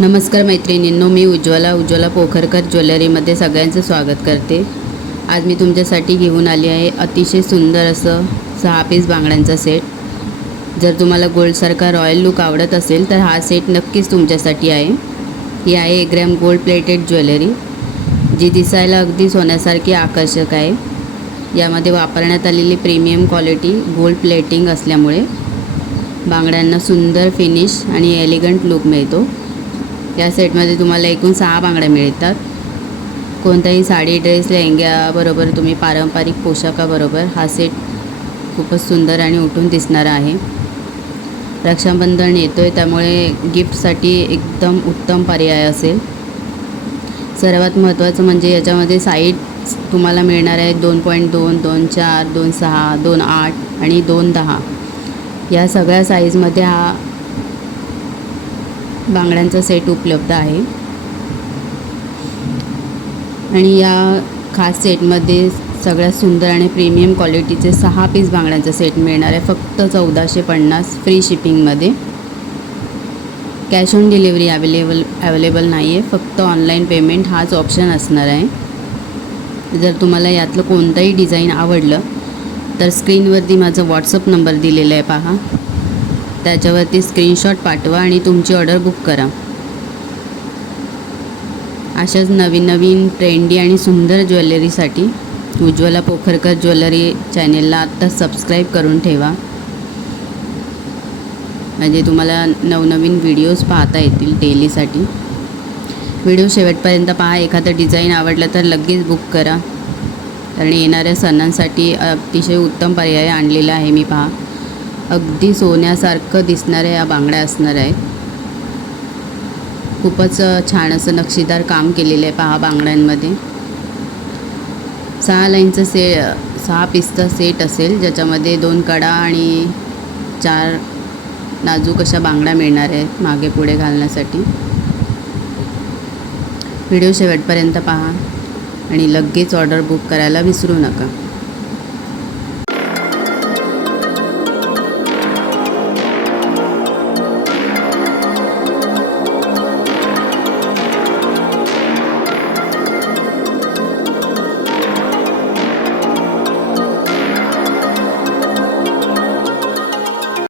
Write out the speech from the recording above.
नमस्कार मैत्रिणींनो, मी उज्ज्वला पोखरकर ज्वेलरीमध्ये सगळ्यांचं स्वागत करते। आज मी तुमच्यासाठी घेऊन आली आहे अतिशय सुंदर असं 6 पीस बांगड्यांचा सेट। जर तुम्हाला गोल्डसारखा रॉयल लुक आवडत असेल तर हा सेट नक्कीच तुमच्यासाठी आहे। ही आहे 1 ग्रॅम गोल्ड प्लेटेड ज्वेलरी, जी दिसायला अगदी सोन्यासारखी आकर्षक आहे। यामध्ये वापरण्यात आलेली प्रीमियम क्वालिटी गोल्ड प्लेटिंग असल्यामुळे बांगड्यांना सुंदर फिनिश आणि एलिगंट लुक मिळतो। या सेटमध्ये तुम्हाला एकूण 6 बांगड्या मिळतात। कोणत्याही साडी, ड्रेस, लेहंग्याबरोबर तुम्ही पारंपरिक पोशाखाबरोबर हा सेट खूपच सुंदर आणि उठून दिसणारा आहे। रक्षाबंधन येतोय, त्यामुळे गिफ्टसाठी एकदम उत्तम पर्याय असेल। सर्वात महत्त्वाचं म्हणजे याच्यामध्ये साईज तुम्हाला मिळणार आहे 2.2, 2.4, 2.6, 2.8 आणि 2.10 या सगळ्या साईजमध्ये हा बांगड्यांचा सेट उपलब्ध आहे। आणि या खास सेटमध्ये सगळ्यात सुंदर आणि प्रीमियम क्वालिटीचे 6 पीस बांगड्यांचा सेट मिळणार आहे फक्त 1450 फ्री शिपिंगमध्ये। कॅश ऑन डिलिव्हरी अवेलेबल नाही आहे, फक्त ऑनलाईन पेमेंट हाच ऑप्शन असणार आहे। जर तुम्हाला यातलं कोणतंही डिझाईन आवडलं तर स्क्रीनवरती माझा व्हॉट्सअप नंबर दिलेला आहे, पहा। त्याच्यावरती स्क्रीनशॉट पाठवा आणि तुमची ऑर्डर बुक करा। अशाच नवीन ट्रेंडी आणि सुंदर ज्वेलरीसाठी उज्ज्वला पोखरकर ज्वेलरी चॅनेलला आत्ता सबस्क्राईब करून ठेवा, म्हणजे तुम्हाला नवनवीन व्हिडिओज पाहता येतील डेलीसाठी। व्हिडिओ शेवटपर्यंत पहा। एखादं डिझाईन आवडलं तर लगेच बुक करा, कारण येणाऱ्या सणांसाठी अतिशय उत्तम पर्याय आणलेला आहे मी, पहा। अगदी सोन्यासारखं दिसणाऱ्या या बांगड्या असणार आहेत। खूपच छान असं नक्षीदार काम केलेलं आहे, पहा बांगड्यांमध्ये। 6 लाईनचं 6 पीसचा सेट असेल, ज्याच्यामध्ये 2 कडा आणि 4 नाजूक अशा बांगड्या मिळणार आहेत मागे पुढे घालण्यासाठी। व्हिडिओ शेवटपर्यंत पहा आणि लगेच ऑर्डर बुक करायला विसरू नका।